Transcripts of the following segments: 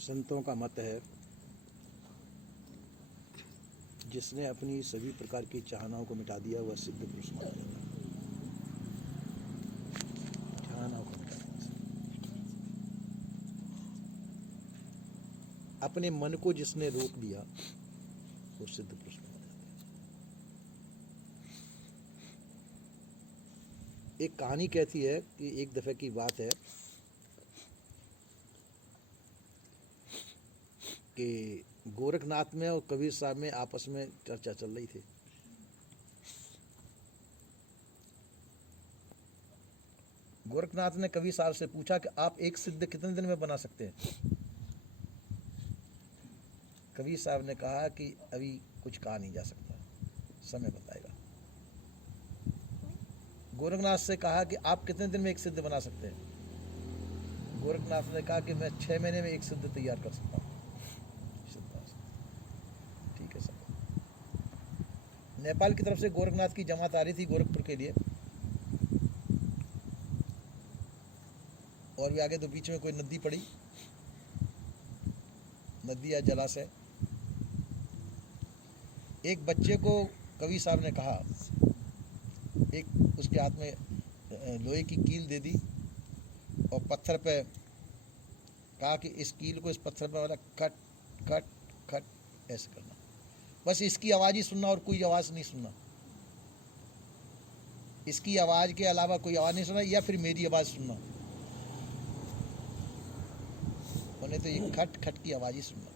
संतों का मत है जिसने अपनी सभी प्रकार की चाहनाओं को मिटा दिया वह सिद्ध पुरुष माना जाता है। चाहनाओं को मिटा दिया, अपने मन को जिसने रोक दिया वो सिद्ध पुरुष माना जाता है। एक कहानी कहती है कि एक दफे की बात है कि गोरखनाथ में और कबीर साहब में आपस में चर्चा चल रही थी। गोरखनाथ ने कबीर साहब से पूछा कि आप एक सिद्ध कितने दिन में बना सकते हैं। कबीर साहब ने कहा कि अभी कुछ कहा नहीं जा सकता, समय बताएगा। गोरखनाथ से कहा कि आप कितने दिन में एक सिद्ध बना सकते हैं। गोरखनाथ ने कहा कि मैं 6 महीने में एक सिद्ध तैयार कर सकता हूँ। ठीक है सर। नेपाल की तरफ से गोरखनाथ की जमात आ रही थी गोरखपुर के लिए, और भी आगे तो बीच में कोई नदी पड़ी, नदी या जलाशय। एक बच्चे को कबीर साहब ने कहा, एक उसके हाथ में लोहे की कील दे दी और पत्थर पे कहा कि इस कील को इस पत्थर पे वाला कट कट कट ऐसे करना, बस इसकी आवाज़ ही सुनना और कोई आवाज़ नहीं सुनना। इसकी आवाज़ के अलावा कोई आवाज़ नहीं सुनना, या फिर मेरी आवाज़ सुनना, उन्हें तो ये खट खट की आवाज़ ही सुनना।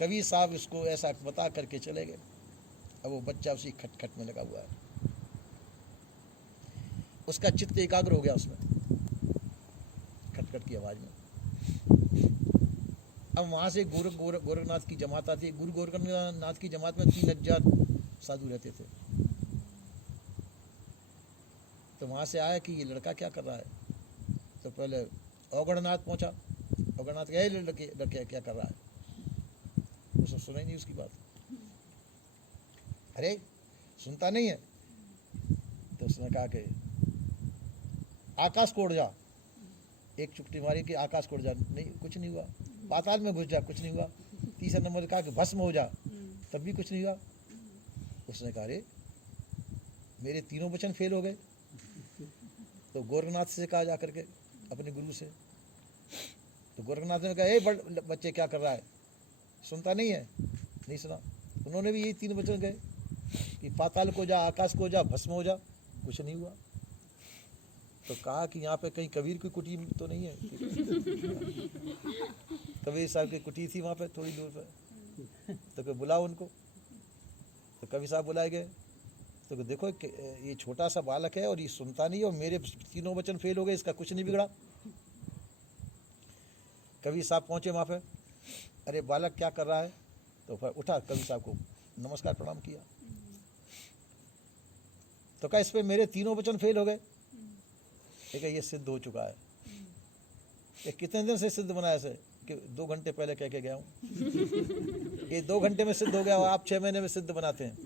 कबीर साहब इसको ऐसा बता करके चले गए। अब वो बच्चा उसी खट खट में लगा हुआ है, उसका चित्त एकाग्र हो गया उसमें खटखट की आवाज़ में। अब वहाँ से गोरखनाथ की जमात आती है। गुरु गोरखनाथ की जमात में 3000 साधु रहते थे। तो वहाँ से आया कि ये लड़का क्या कर रहा है। तो पहले औगढ़नाथ पहुँचा। औगढ़नाथ गए, लड़के क्या कर रहा है, उसने सुना ही नहीं उसकी बात। अरे सुनता नहीं है। तो उसने कहा कि आकाश को उड़ जा। एक चुटकी मारी कि आकाश को उड़ जा, नहीं कुछ नहीं हुआ। पाताल में घुस जा, कुछ नहीं हुआ। तीसरा नंबर कहा कि भस्म हो जा, तब भी कुछ नहीं हुआ। उसने कहा अरे मेरे तीनों वचन फेल हो गए। तो गोरखनाथ से कहा जा करके अपने गुरु से। तो गोरखनाथ ने कहा ए बच्चे क्या कर रहा है, सुनता नहीं है, नहीं सुना। उन्होंने भी यही 3 वचन गए कि पाताल को जा, आकाश को जा, भस्म हो जा, कुछ नहीं हुआ। तो कहा कि यहाँ पे कहीं कबीर की कुटी तो नहीं है। कबीर साहब की कुटी थी वहाँ पे थोड़ी दूर पे। तो कोई बुलाओ उनको। तो कबीर साहब बुलाए गए। तो देखो ये छोटा सा बालक है और ये सुनता नहीं, और मेरे 3 वचन फेल हो गए, इसका कुछ नहीं बिगड़ा। कबीर साहब पहुँचे वहाँ पे। अरे बालक क्या कर रहा है। तो फिर उठा, कबीर साहब को नमस्कार प्रणाम किया। तो कहा इस पे मेरे 3 वचन फेल हो गए। ये सिद्ध हो चुका है। ये कितने दिन से सिद्ध बनाया से कि 2 घंटे पहले कह के गया हूँ। ये 2 घंटे में सिद्ध हो गया, आप 6 महीने में सिद्ध बनाते हैं।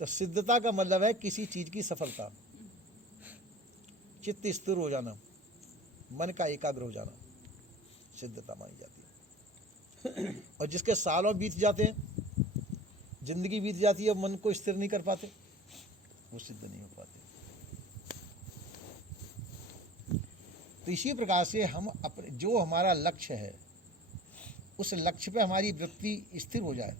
तो सिद्धता का मतलब है किसी चीज की सफलता, चित्त स्थिर हो जाना, मन का एकाग्र हो जाना, सिद्धता मानी जाती है। और जिसके सालों बीत जाते हैं, जिंदगी बीत जाती है, मन को स्थिर नहीं कर पाते, वो सिद्ध नहीं हो पाते। तो इसी प्रकार से हम अपने जो हमारा लक्ष्य है उस लक्ष्य पे हमारी वृत्ति स्थिर हो जाए।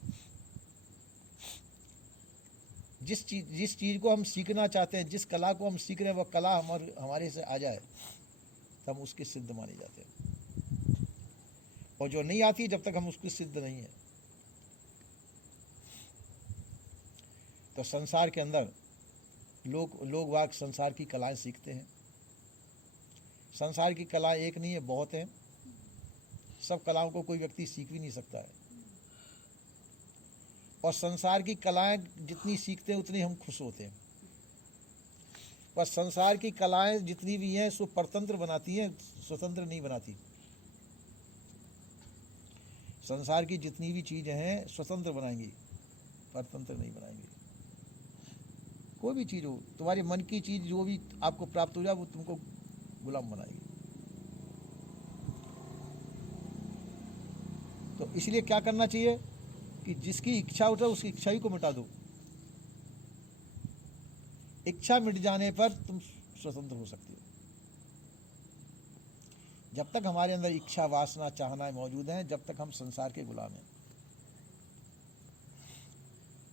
जिस चीज को हम सीखना चाहते हैं, जिस कला को हम सीख रहे हैं, वह कला हमारे से आ जाए, तो हम उसके सिद्ध माने जाते हैं। और जो नहीं आती जब तक हम उसकी सिद्ध नहीं है। तो संसार के अंदर लोग वाग संसार की कलाएं सीखते हैं। संसार की कला एक नहीं है, बहुत है। सब कलाओं को कोई व्यक्ति सीख भी नहीं सकता है। और संसार की कलाएं जितनी सीखते हैं उतनी हम खुश होते हैं। पर संसार की कलाएं जितनी भी हैं सो परतंत्र बनाती हैं, स्वतंत्र नहीं बनाती। संसार की जितनी भी चीजें हैं स्वतंत्र बनाएंगी, परतंत्र नहीं बनाएंगी। कोई भी चीज हो, तुम्हारे मन की चीज जो भी आपको प्राप्त हो जाए वो तुमको गुलाम बनाएगी। इसलिए क्या करना चाहिए कि जिसकी इच्छा उठे उसकी इच्छा ही को मिटा दो। इच्छा मिट जाने पर तुम स्वतंत्र हो सकते हो। जब तक हमारे अंदर इच्छा, वासना, चाहना मौजूद है, जब तक हम संसार के गुलाम हैं।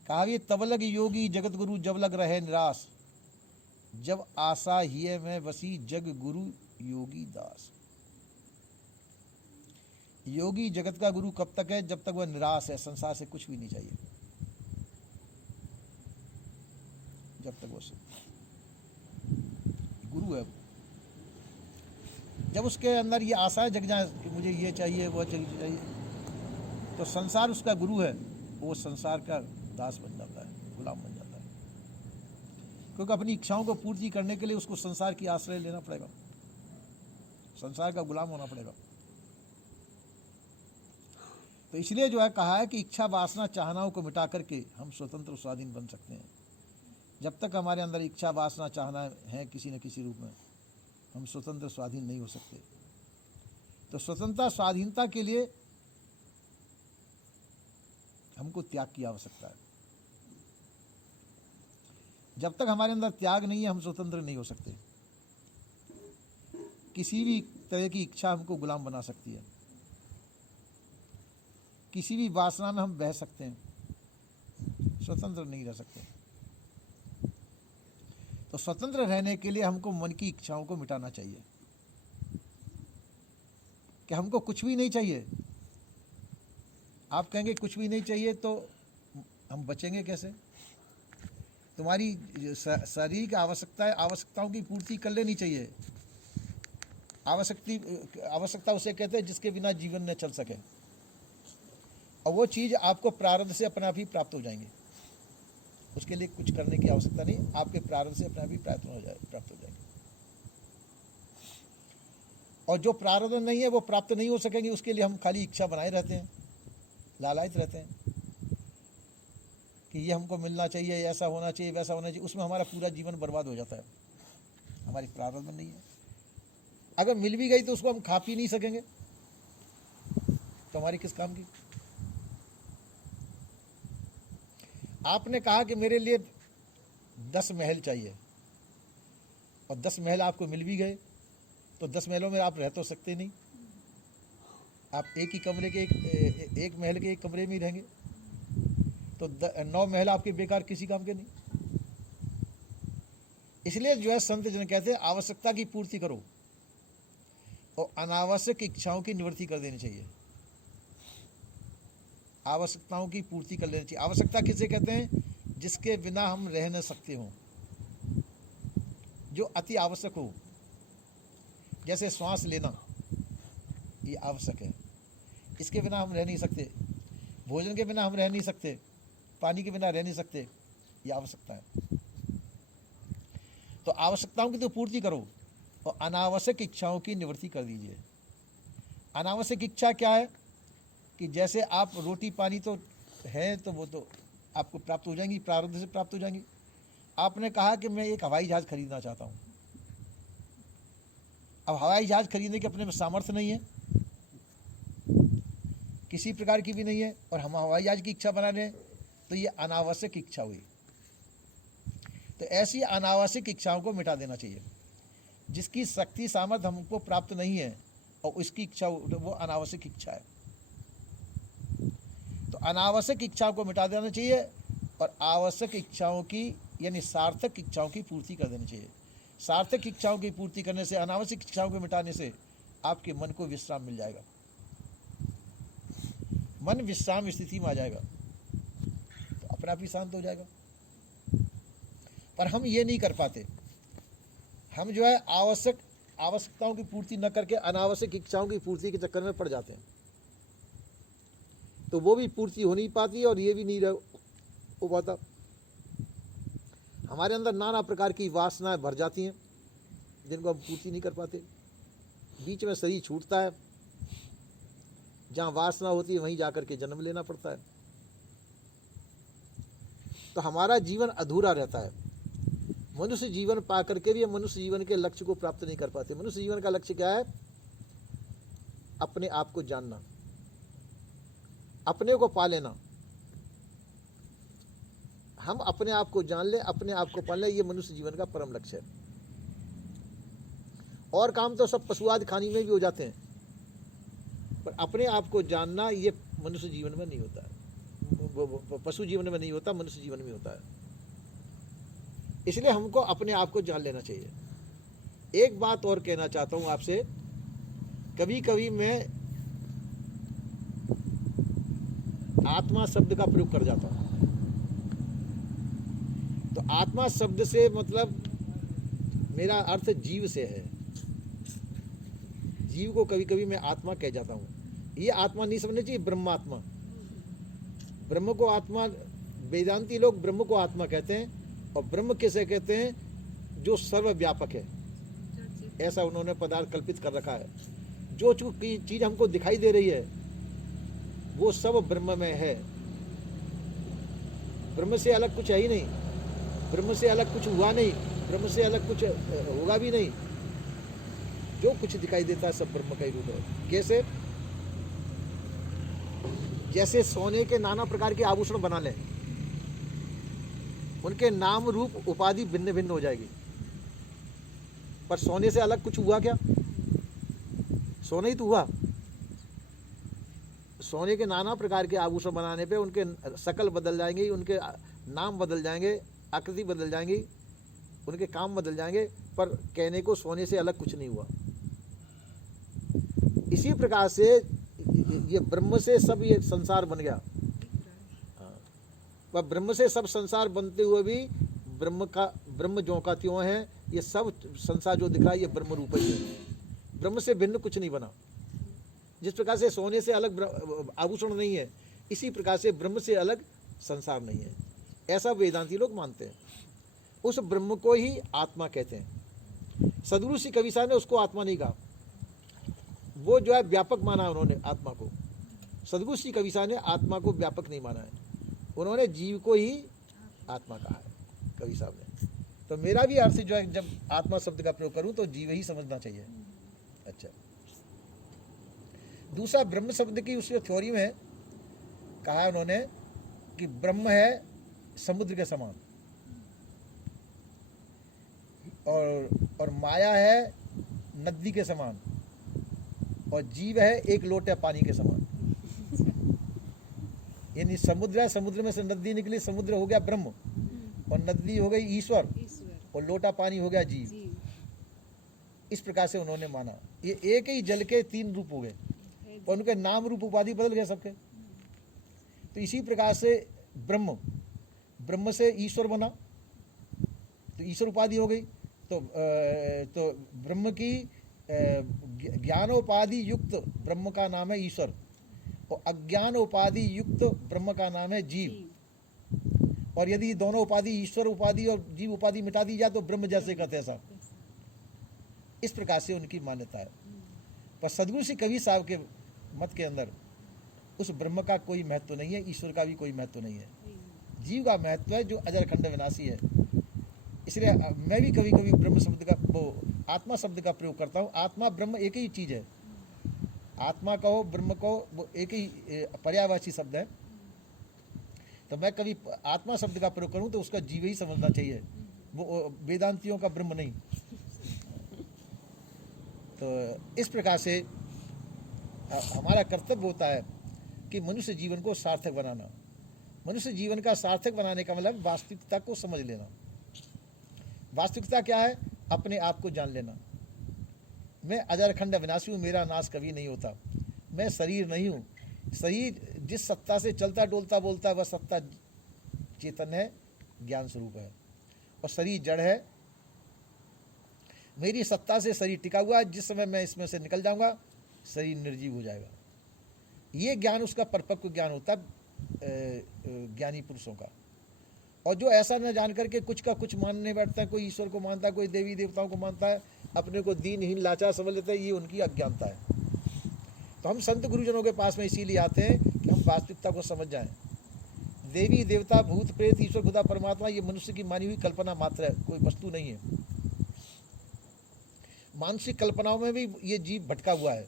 कहा ये तब लग योगी जगत गुरु जब लग रहे निराश, जब आशा हिय में वसी जग गुरु योगी दास। योगी जगत का गुरु कब तक है? जब तक वह निराश है, संसार से कुछ भी नहीं चाहिए, जब तक वो गुरु है। जब उसके अंदर ये आशाएं जग जाए कि मुझे ये चाहिए, वो चाहिए, तो संसार उसका गुरु है, वो संसार का दास बन जाता है, गुलाम बन जाता है। क्योंकि अपनी इच्छाओं को पूर्ति करने के लिए उसको संसार की आश्रय लेना पड़ेगा, संसार का गुलाम होना पड़ेगा। तो इसलिए जो है कहा है कि इच्छा, वासना, चाहनाओं को मिटा करके हम स्वतंत्र स्वाधीन बन सकते हैं। जब तक हमारे अंदर इच्छा, वासना, चाहना है किसी न किसी रूप में, हम स्वतंत्र स्वाधीन नहीं हो सकते। तो स्वतंत्रता, स्वाधीनता के लिए हमको त्याग की आवश्यकता है। जब तक हमारे अंदर त्याग नहीं है, हम स्वतंत्र नहीं हो सकते। किसी भी तरह की इच्छा हमको गुलाम बना सकती है, किसी भी वासना में हम बह सकते हैं, स्वतंत्र नहीं रह सकते। तो स्वतंत्र रहने के लिए हमको मन की इच्छाओं को मिटाना चाहिए कि हमको कुछ भी नहीं चाहिए। आप कहेंगे कुछ भी नहीं चाहिए तो हम बचेंगे कैसे? तुम्हारी शारीरिक आवश्यकताओं की पूर्ति कर लेनी चाहिए। आवश्यकता उसे कहते हैं जिसके बिना जीवन न चल सके, और वो चीज़ आपको प्रारब्ध से अपने आप ही प्राप्त हो जाएंगी। उसके लिए कुछ करने की आवश्यकता नहीं, आपके प्रारब्ध से अपने आप ही प्राप्त हो जाएंगे। और जो प्रारब्ध नहीं है वो प्राप्त नहीं हो सकेंगे, उसके लिए हम खाली इच्छा बनाए रहते हैं, लालायित रहते हैं कि ये हमको मिलना चाहिए, ऐसा होना चाहिए, वैसा होना चाहिए। उसमें हमारा पूरा जीवन बर्बाद हो जाता है, हमारी प्रारब्ध में नहीं है। अगर मिल भी गई तो उसको हम खा पी नहीं सकेंगे, तो हमारी किस काम की? आपने कहा कि मेरे लिए 10 महल चाहिए, और 10 महल आपको मिल भी गए, तो 10 महलों में आप रह तो सकते नहीं। आप एक ही कमरे के एक महल के एक कमरे में ही रहेंगे, तो 9 महल आपके बेकार, किसी काम के नहीं। इसलिए जो है संत जन कहते हैं आवश्यकता की पूर्ति करो और अनावश्यक इच्छाओं की निवृत्ति कर देनी चाहिए। आवश्यकताओं की पूर्ति कर लेनी चाहिए। आवश्यकता किसे कहते हैं? जिसके बिना हम रह न सकते हों, जो अति आवश्यक हो। जैसे श्वास लेना, ये आवश्यक है, इसके बिना हम रह नहीं सकते। भोजन के बिना हम रह नहीं सकते, पानी के बिना रह नहीं सकते, ये आवश्यकता है। तो आवश्यकताओं की तो पूर्ति करो और अनावश्यक इच्छाओं की निवृत्ति कर दीजिए। अनावश्यक इच्छा क्या है? कि जैसे आप रोटी पानी तो है, तो वो तो आपको प्राप्त हो जाएंगी, प्रारब्ध से प्राप्त हो जाएंगी। आपने कहा कि मैं एक हवाई जहाज़ खरीदना चाहता हूँ। अब हवाई जहाज़ खरीदने के अपने में सामर्थ्य नहीं है, किसी प्रकार की भी नहीं है, और हम हवाई जहाज़ की इच्छा बना रहे हैं, तो ये अनावश्यक इच्छा हुई। तो ऐसी अनावश्यक इच्छाओं को मिटा देना चाहिए। जिसकी शक्ति सामर्थ्य हमको प्राप्त नहीं है और उसकी इच्छा, वो अनावश्यक इच्छा है। तो अनावश्यक इच्छाओं को मिटा देना चाहिए और आवश्यक इच्छाओं की, यानी सार्थक इच्छाओं की पूर्ति कर देनी चाहिए। सार्थक इच्छाओं की पूर्ति करने से, अनावश्यक इच्छाओं को मिटाने से आपके मन को विश्राम मिल जाएगा, मन विश्राम स्थिति में आ जाएगा, तो अपने आप ही शांत हो जाएगा। पर हम ये नहीं कर पाते। हम जो है आवश्यकताओं की पूर्ति न करके अनावश्यक इच्छाओं की पूर्ति के चक्कर में पड़ जाते हैं, तो वो भी पूर्ति हो नहीं पाती और ये भी नहीं हो पाता। हमारे अंदर नाना प्रकार की वासनाएं भर जाती हैं जिनको हम पूर्ति नहीं कर पाते। बीच में शरीर छूटता है, जहाँ वासना होती है वहीं जाकर के जन्म लेना पड़ता है, तो हमारा जीवन अधूरा रहता है। मनुष्य जीवन पा करके भी हम मनुष्य जीवन के लक्ष्य को प्राप्त नहीं कर पाते। मनुष्य जीवन का लक्ष्य क्या है? अपने आप को जानना, अपने को पा लेना, हम अपने आप को जान ले, अपने आप को पाल ले, ये मनुष्य जीवन का परम लक्ष्य है। और काम तो सब पशु आदि खानी में भी हो जाते हैं, पर अपने आप को जानना ये मनुष्य जीवन में नहीं होता है, पशु जीवन में नहीं होता, मनुष्य जीवन में होता है। इसलिए हमको अपने आप को जान लेना चाहिए। एक बात और कहना चाहता हूं आपसे, कभी कभी मैं आत्मा शब्द का प्रयोग कर जाता हूं। तो आत्मा शब्द से मतलब मेरा अर्थ जीव से है। जीव को कभी कभी मैं आत्मा कह जाता हूं। ये आत्मा नहीं समझना चाहिए, ब्रह्मात्मा। ब्रह्म को आत्मा, वेदांती लोग ब्रह्म को आत्मा कहते हैं, और ब्रह्म किसे कहते हैं? जो सर्वव्यापक है, ऐसा उन्होंने पदार्थ कल्पित कर रखा है। जो चीज हमको दिखाई दे रही है वो सब ब्रह्म में है। ब्रह्म से अलग कुछ है ही नहीं, ब्रह्म से अलग कुछ हुआ नहीं, ब्रह्म से अलग कुछ होगा भी नहीं। जो कुछ दिखाई देता है सब ब्रह्म का ही रूप है। कैसे? जैसे सोने के नाना प्रकार के आभूषण बना लें, उनके नाम रूप उपाधि भिन्न भिन्न हो जाएगी, पर सोने से अलग कुछ हुआ क्या? सोने ही तो हुआ। सोने के नाना प्रकार के आभूषण बनाने पे उनके शकल बदल जाएंगे, उनके नाम बदल जाएंगे, आकृति बदल जाएंगी, उनके काम बदल जाएंगे, पर कहने को सोने से अलग कुछ नहीं हुआ। इसी प्रकार से ये ब्रह्म से सब ये संसार बन गया। पर ब्रह्म से सब संसार बनते हुए भी ब्रह्म ज्यों का त्यों है। ये सब संसार जो दिखा ये ब्रह्म रूप ही है, ब्रह्म से भिन्न कुछ नहीं बना। जिस प्रकार से सोने से अलग आभूषण नहीं है, इसी प्रकार से ब्रह्म से अलग संसार नहीं है, ऐसा वेदांती लोग मानते हैं। उस ब्रह्म को ही आत्मा कहते हैं। सद्गुरु श्री कबीर साहब ने उसको आत्मा नहीं कहा, वो जो है व्यापक माना उन्होंने आत्मा को। सद्गुरु श्री कबीर साहब ने आत्मा को व्यापक नहीं माना है, उन्होंने जीव को ही आत्मा कहा है कबीर साहब ने। तो मेरा भी अर्थ जो है, जब आत्मा शब्द का प्रयोग करूं तो जीव ही समझना चाहिए। अच्छा, दूसरा ब्रह्म शब्द की उस थ्योरी में कहा है उन्होंने कि ब्रह्म है समुद्र के समान, और माया है नदी के समान, और जीव है एक लोटे पानी के समान। यानी समुद्र है, समुद्र में से नदी निकली, समुद्र हो गया ब्रह्म, और नदी हो गई ईश्वर, और लोटा पानी हो गया जीव। इस प्रकार से उन्होंने माना। ये एक ही जल के तीन रूप हो गए, और उनके नाम रूप उपाधि बदल गए सबके। तो इसी प्रकार से ब्रह्म से ईश्वर बना, तो ईश्वर उपाधि हो गई। तो ब्रह्म की ज्ञानोपाधि युक्त ब्रह्म का नाम है ईश्वर, और अज्ञान उपाधि युक्त ब्रह्म का नाम है जीव। और यदि दोनों उपाधि, ईश्वर उपाधि और जीव उपाधि मिटा दी जाए तो ब्रह्म जैसे कहते हैं सब। इस प्रकार से उनकी मान्यता है। पर सद्गुरु श्री कबीर साहब के मत के अंदर उस ब्रह्म का कोई महत्व नहीं है, ईश्वर का भी कोई महत्व नहीं है, जीव का महत्व है जो अजर खंड विनाशी है। इसलिए मैं भी कभी कभी ब्रह्म शब्द का, वो आत्मा शब्द का प्रयोग करता हूँ। आत्मा ब्रह्म एक ही चीज़ है, आत्मा कहो ब्रह्म कहो, वो एक ही पर्यायवाची शब्द है। तो मैं कभी आत्मा शब्द का प्रयोग करूँ तो उसका जीव ही समझना चाहिए, वो वेदांतियों का ब्रह्म नहीं। तो इस प्रकार से हमारा कर्तव्य होता है कि मनुष्य जीवन को सार्थक बनाना। मनुष्य जीवन का सार्थक बनाने का मतलब वास्तविकता को समझ लेना। वास्तविकता क्या है? अपने आप को जान लेना। मैं अजरखंड अविनाशी हूँ, मेरा नाश कभी नहीं होता। मैं शरीर नहीं हूँ। शरीर जिस सत्ता से चलता डोलता बोलता है वह सत्ता चेतन है, ज्ञान स्वरूप है, और शरीर जड़ है। मेरी सत्ता से शरीर टिका हुआ है, जिस समय मैं इसमें से निकल जाऊंगा शरीर निर्जीव हो जाएगा। ये ज्ञान उसका परिपक्व ज्ञान होता है ज्ञानी पुरुषों का। और जो ऐसा न जान करके कुछ का कुछ मानने बैठता है, कोई ईश्वर को मानता है, कोई देवी देवताओं को मानता है, अपने को दीनहीन लाचार समझ लेता है, ये उनकी अज्ञानता है। तो हम संत गुरुजनों के पास में इसीलिए आते हैं कि हम वास्तविकता को समझ जाएं। देवी देवता भूत प्रेत ईश्वर खुदा परमात्मा ये मनुष्य की मानी हुई कल्पना मात्र है, कोई वस्तु नहीं है। मानसिक कल्पनाओं में भी ये जीव भटका हुआ है।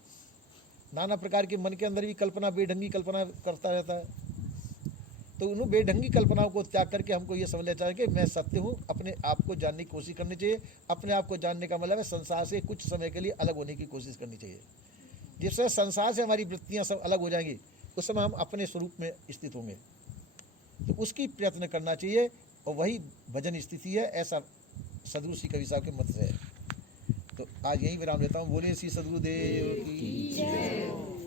नाना प्रकार के मन के अंदर भी कल्पना, बेढंगी कल्पना करता रहता है। तो उन बेढंगी कल्पनाओं को त्याग करके हमको ये समझना चाहिए कि मैं सत्य हूँ। अपने आप को जानने की कोशिश करनी चाहिए। अपने आप को जानने का मतलब है संसार से कुछ समय के लिए अलग होने की कोशिश करनी चाहिए। जिससे संसार से हमारी वृत्तियाँ सब अलग हो जाएंगी, उस समय हम अपने स्वरूप में स्थित होंगे। तो उसकी प्रयत्न करना चाहिए, और वही भजन स्थिति है, ऐसा सदगुरु श्री कबीर साहब के मत से है। तो आज यही विराम लेता हूँ। बोलिए श्री सदगुरुदेव की जय।